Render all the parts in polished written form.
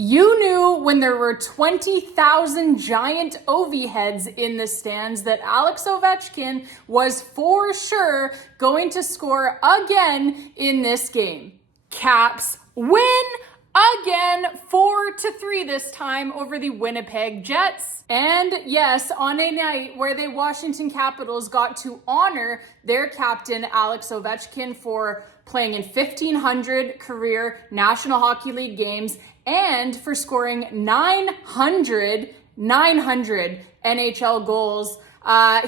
You knew when there were 20,000 giant Ovi heads in the stands that Alex Ovechkin was for sure going to score again in this game. Caps win again, 4-3 this time over the Winnipeg Jets. And yes, on a night where the Washington Capitals got to honor their captain, Alex Ovechkin, for playing in 1,500 career National Hockey League games and for scoring 900 NHL goals.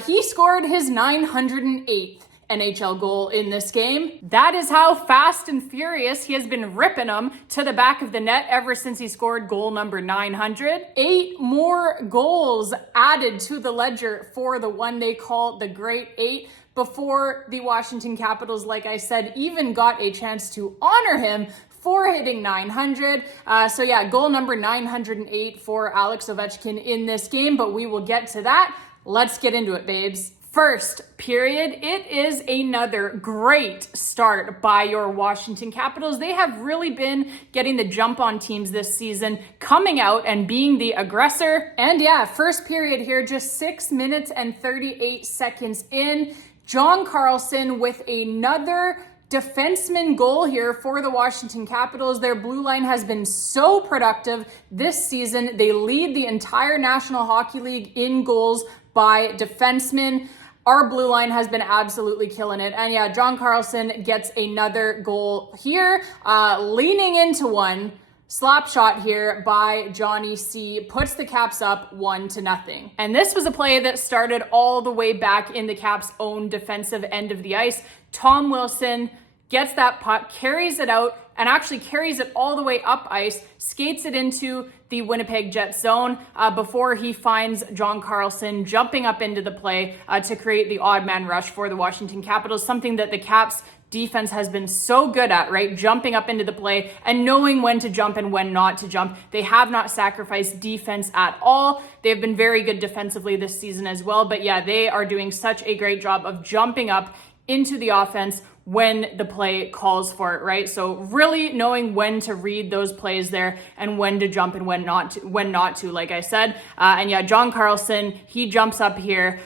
He scored his 908th NHL goal in this game. That is how fast and furious he has been ripping them to the back of the net ever since he scored goal number 900. 8 more goals added to the ledger for the one they call the Great Eight before the Washington Capitals, like I said, even got a chance to honor him for hitting 900. So yeah, goal number 908 for Alex Ovechkin in this game, but we will get to that. Let's get into it, babes. First period, it is another great start by your Washington Capitals. They have really been getting the jump on teams this season, coming out and being the aggressor. And yeah, first period here, just 6 minutes and 38 seconds in. John Carlson with another defenseman goal here for the Washington Capitals. Their blue line has been so productive this season. They lead the entire National Hockey League in goals by defensemen. Our blue line has been absolutely killing it. And yeah, John Carlson gets another goal here, leaning into one. Slap shot here by Johnny C. puts the Caps up 1-0. And this was a play that started all the way back in the Caps' own defensive end of the ice. Tom Wilson gets that puck, carries it out, and actually carries it all the way up ice, skates it into the Winnipeg Jets zone before he finds John Carlson jumping up into the play to create the odd man rush for the Washington Capitals, something that the Caps defense has been so good at, right? Jumping up into the play and knowing when to jump and when not to jump. They have not sacrificed defense at all. They've been very good defensively this season as well. But yeah, they are doing such a great job of jumping up into the offense when the play calls for it, right? So really knowing when to read those plays there and when to jump and when not to, like I said. And yeah, John Carlson, he jumps up here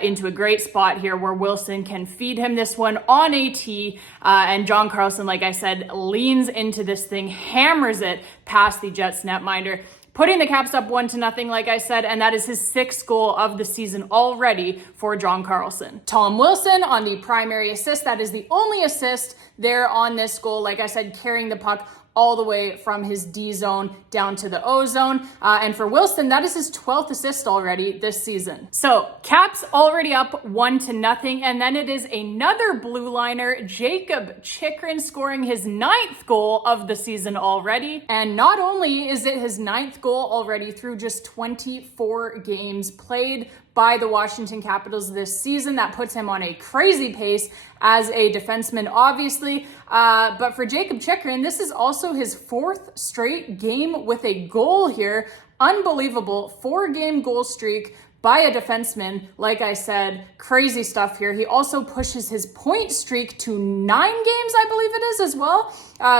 into a great spot here where Wilson can feed him this one on a tee. And John Carlson, like I said, leans into this thing, hammers it past the Jets netminder, putting the Caps up 1-0, like I said, and that is his 6th goal of the season already for John Carlson. Tom Wilson on the primary assist. That is the only assist there on this goal. Like I said, carrying the puck all the way from his D zone down to the O zone. And for Wilson, that is his 12th assist already this season. So Caps already up 1-0. And then it is another blue liner, Jakob Chychrun, scoring his 9th goal of the season already. And not only is it his 9th goal already through just 24 games played by the Washington Capitals this season. That puts him on a crazy pace as a defenseman, obviously. But for Jakob Chychrun, this is also his 4th straight game with a goal here. Unbelievable 4-game goal streak by a defenseman. Like I said, crazy stuff here. He also pushes his point streak to 9 games, I believe it is as well.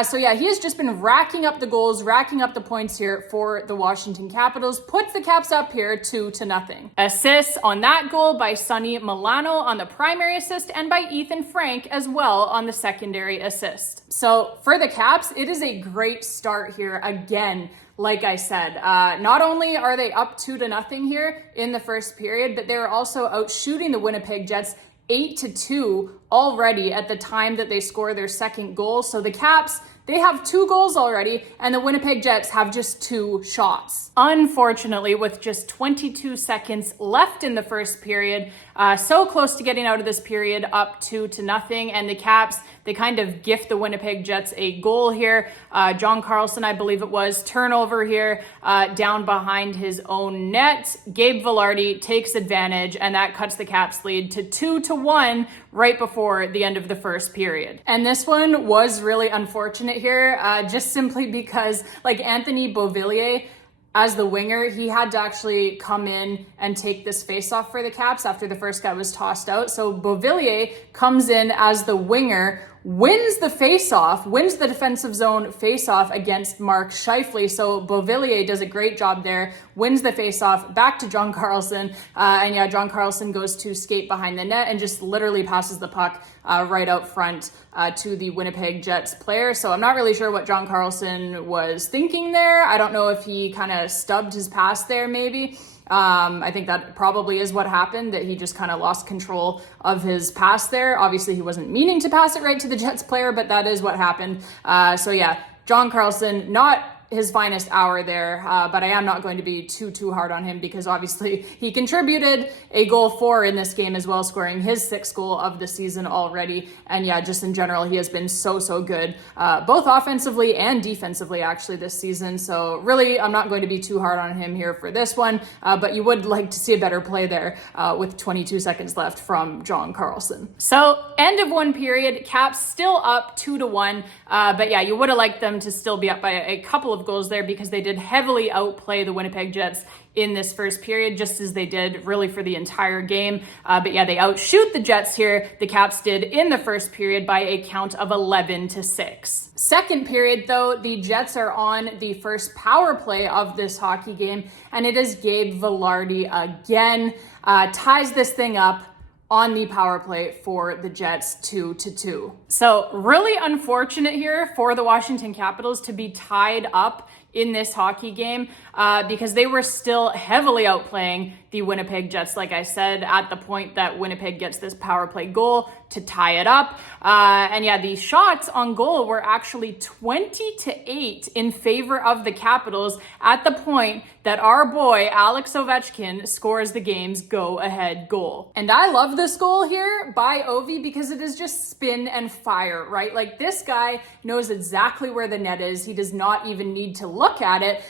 So yeah, he has just been racking up the goals, racking up the points here for the Washington Capitals. Puts the Caps up here 2-0. Assists on that goal by Sonny Milano on the primary assist and by Ethan Frank as well on the secondary assist. So for the Caps, it is a great start here again. Like I said, not only are they up 2-0 here in the first period, but they're also out shooting the Winnipeg Jets 8-2 already at the time that they score their 2nd goal. So the Caps, they have 2 goals already, and the Winnipeg Jets have just 2 shots. Unfortunately, with just 22 seconds left in the first period, so close to getting out of this period, up 2-0, and the Caps, they kind of gift the Winnipeg Jets a goal here. John Carlson, I believe it was, turnover here down behind his own net. Gabe Vilardi takes advantage, and that cuts the Caps lead to 2-1 right before the end of the first period. And this one was really unfortunate here, just simply because, like, Anthony Beauvillier, as the winger, he had to actually come in and take this faceoff for the Caps after the first guy was tossed out. So Beauvillier comes in as the winger wins the faceoff, wins the defensive zone faceoff against Mark Scheifele. So Beauvillier does a great job there, wins the faceoff back to John Carlson. And yeah, John Carlson goes to skate behind the net and just literally passes the puck right out front to the Winnipeg Jets player. So I'm not really sure what John Carlson was thinking there. I don't know if he kind of stubbed his pass there maybe. I think that probably is what happened, that he just kind of lost control of his pass there. Obviously, he wasn't meaning to pass it right to the Jets player, but that is what happened. So yeah, John Carlson, not his finest hour there, but I am not going to be too hard on him because obviously he contributed a goal for in this game as well, scoring his 6th goal of the season already. And yeah, just in general, he has been so good, both offensively and defensively actually this season. So really, I'm not going to be too hard on him here for this one, but you would like to see a better play there with 22 seconds left from John Carlson. So end of one period, Caps still up 2-1, but yeah, you would have liked them to still be up by a couple of goals there because they did heavily outplay the Winnipeg Jets in this first period, just as they did really for the entire game. But yeah, they outshoot the Jets here. The Caps did in the first period by a count of 11-6. Second period, though, the Jets are on the first power play of this hockey game, and it is Gabe Vilardi again, ties this thing up on the power play for the Jets 2-2. So really unfortunate here for the Washington Capitals to be tied up in this hockey game because they were still heavily outplaying the Winnipeg Jets, like I said, at the point that Winnipeg gets this power play goal to tie it up. And yeah, the shots on goal were actually 20-8 in favor of the Capitals at the point that our boy Alex Ovechkin scores the game's go-ahead goal. And I love this goal here by Ovi because it is just spin and fire, right? Like, this guy knows exactly where the net is. He does not even need to look at it.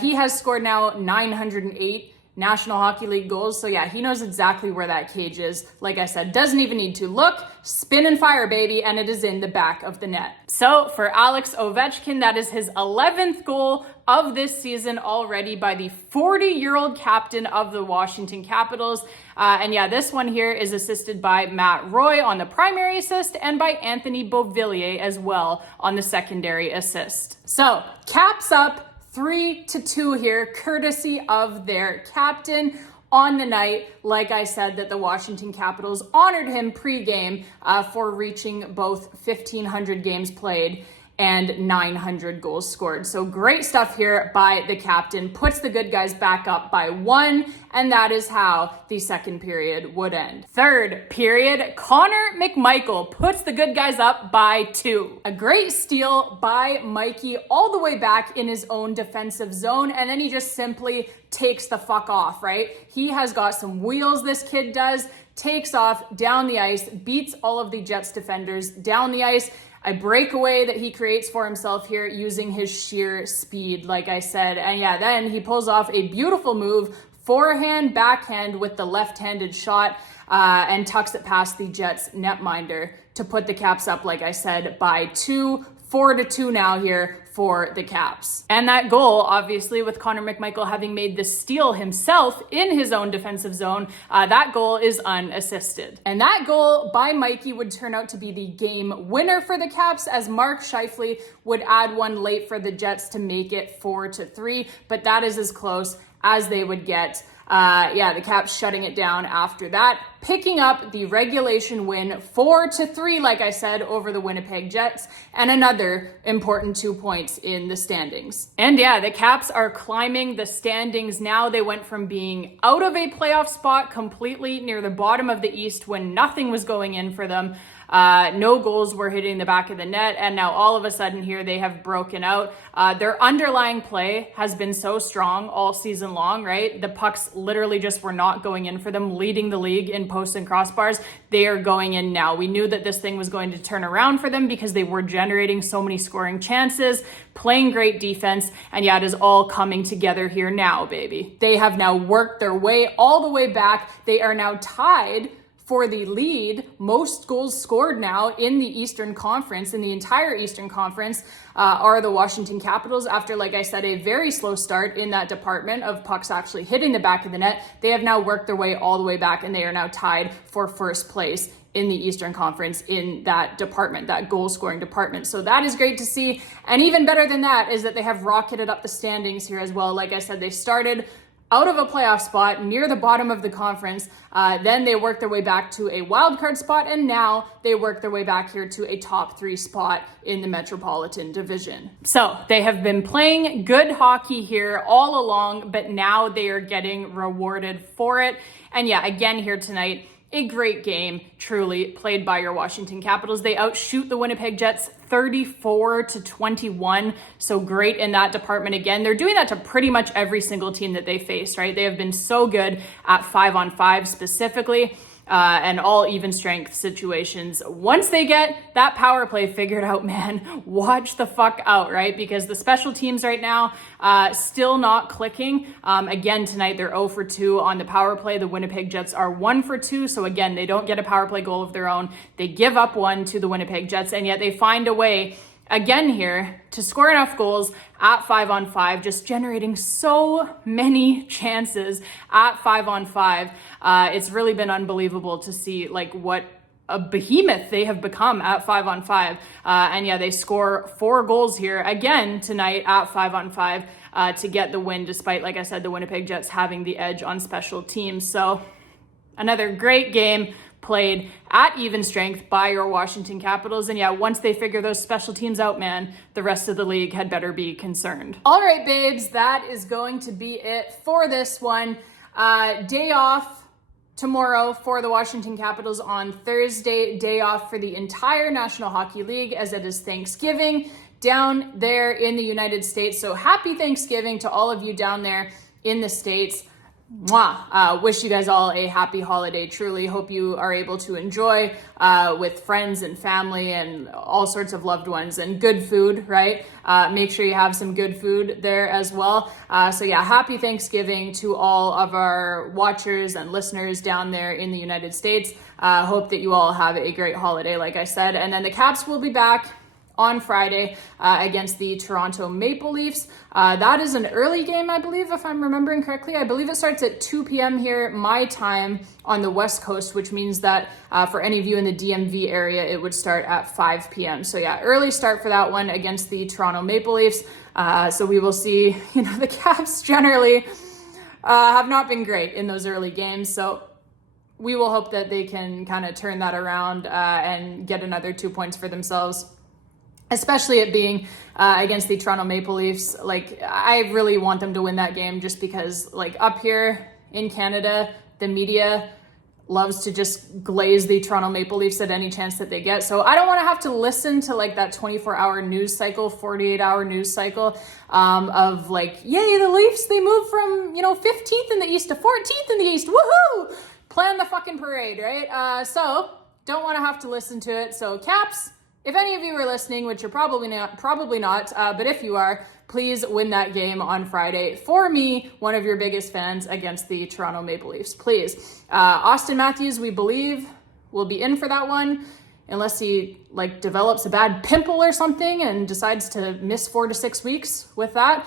He has scored now 908 National Hockey League goals. So yeah, he knows exactly where that cage is. Like I said, doesn't even need to look, spin and fire, baby, and it is in the back of the net. So for Alex Ovechkin, that is his 11th goal of this season already by the 40-year-old captain of the Washington Capitals. And yeah, this one here is assisted by Matt Roy on the primary assist and by Anthony Beauvillier as well on the secondary assist. So Caps up 3-2 here, courtesy of their captain on the night, like I said, that the Washington Capitals honored him pregame for reaching both 1,500 games played and 900 goals scored. So great stuff here by the captain, puts the good guys back up by 1, and that is how the second period would end. Third period, Connor McMichael puts the good guys up by 2. A great steal by Mikey all the way back in his own defensive zone, and then he just simply takes the fuck off, right? He has got some wheels, this kid does, takes off down the ice, beats all of the Jets defenders down the ice. A breakaway that he creates for himself here using his sheer speed, like I said. And yeah, then he pulls off a beautiful move, forehand, backhand with the left-handed shot, and tucks it past the Jets netminder to put the Caps up, like I said, by 2. 4-2 now here for the Caps. And that goal, obviously, with Connor McMichael having made the steal himself in his own defensive zone, that goal is unassisted. And that goal by Mikey would turn out to be the game winner for the Caps, as Mark Scheifele would add one late for the Jets to make it 4-3, but that is as close as they would get. Yeah, the Caps shutting it down after that, picking up the regulation win 4-3, like I said, over the Winnipeg Jets, and another important 2 points in the standings. And yeah, the Caps are climbing the standings now. They went from being out of a playoff spot completely near the bottom of the East when nothing was going in for them. No goals were hitting the back of the net, and now all of a sudden here they have broken out. Their underlying play has been so strong all season long, right? The pucks literally just were not going in for them, leading the league in posts and crossbars. They are going in now. We knew that this thing was going to turn around for them because they were generating so many scoring chances, playing great defense, and yeah, it is all coming together here now, baby. They have now worked their way all the way back. They are now tied for the lead, most goals scored now in the Eastern Conference, in the entire Eastern Conference, are the Washington Capitals. After, like I said, a very slow start in that department of pucks actually hitting the back of the net, they have now worked their way all the way back, and they are now tied for first place in the Eastern Conference in that department, that goal scoring department. So that is great to see. And even better than that is that they have rocketed up the standings here as well. Like I said, they started out of a playoff spot near the bottom of the conference. Then they worked their way back to a wild card spot, and now they work their way back here to a top 3 spot in the Metropolitan Division. So they have been playing good hockey here all along, but now they are getting rewarded for it. And yeah, again here tonight, a great game, truly, played by your Washington Capitals. They outshoot the Winnipeg Jets 34-21. So great in that department again. They're doing that to pretty much every single team that they face, right? They have been so good at 5-on-5 specifically. And all even strength situations. Once they get that power play figured out, man, watch the fuck out, right? Because the special teams right now, still not clicking. Again, tonight they're 0 for 2 on the power play. The Winnipeg Jets are 1 for 2. So again, they don't get a power play goal of their own. They give up one to the Winnipeg Jets, and yet they find a way again here to score enough goals at 5-on-5, just generating so many chances at 5-on-5. It's really been unbelievable to see like what a behemoth they have become at 5-on-5. And yeah, they score 4 goals here again tonight at 5-on-5 to get the win, despite, like I said, the Winnipeg Jets having the edge on special teams. So another great game played at even strength by your Washington Capitals. And yeah, once they figure those special teams out, man, the rest of the league had better be concerned. All right, babes, that is going to be it for this one. Day off tomorrow for the Washington Capitals. On Thursday, day off for the entire National Hockey League, as it is Thanksgiving down there in the United States. So happy Thanksgiving to all of you down there in the States. Mwah. Wish you guys all a happy holiday. Truly hope you are able to enjoy with friends and family and all sorts of loved ones, and good food, right? Make sure you have some good food there as well. So yeah, happy Thanksgiving to all of our watchers and listeners down there in the United States. Hope that you all have a great holiday, like I said. And then the Caps will be back on Friday against the Toronto Maple Leafs. That is an early game, I believe, if I'm remembering correctly. I believe it starts at 2 p.m. here, my time, on the West Coast, which means that for any of you in the DMV area, it would start at 5 p.m. So yeah, early start for that one against the Toronto Maple Leafs. So we will see, the Caps generally have not been great in those early games. So we will hope that they can kind of turn that around and get another 2 points for themselves. Especially it being against the Toronto Maple Leafs. Like, I really want them to win that game just because, like, up here in Canada, the media loves to just glaze the Toronto Maple Leafs at any chance that they get. So I don't want to have to listen to, like, that 24-hour news cycle, 48-hour news cycle of, like, yay, the Leafs, they moved from, 15th in the East to 14th in the East. Woohoo! Plan the fucking parade, right? So don't want to have to listen to it. So Caps, if any of you are listening, which you're probably not, but if you are, please win that game on Friday for me, one of your biggest fans, against the Toronto Maple Leafs. Please. Austin Matthews, we believe, will be in for that one, unless he develops a bad pimple or something and decides to miss 4 to 6 weeks with that.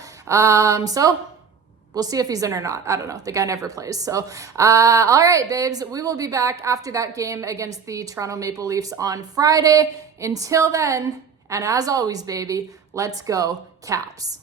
So we'll see if he's in or not. I don't know. The guy never plays. So, all right, babes, we will be back after that game against the Toronto Maple Leafs on Friday. Until then, and as always, baby, let's go Caps.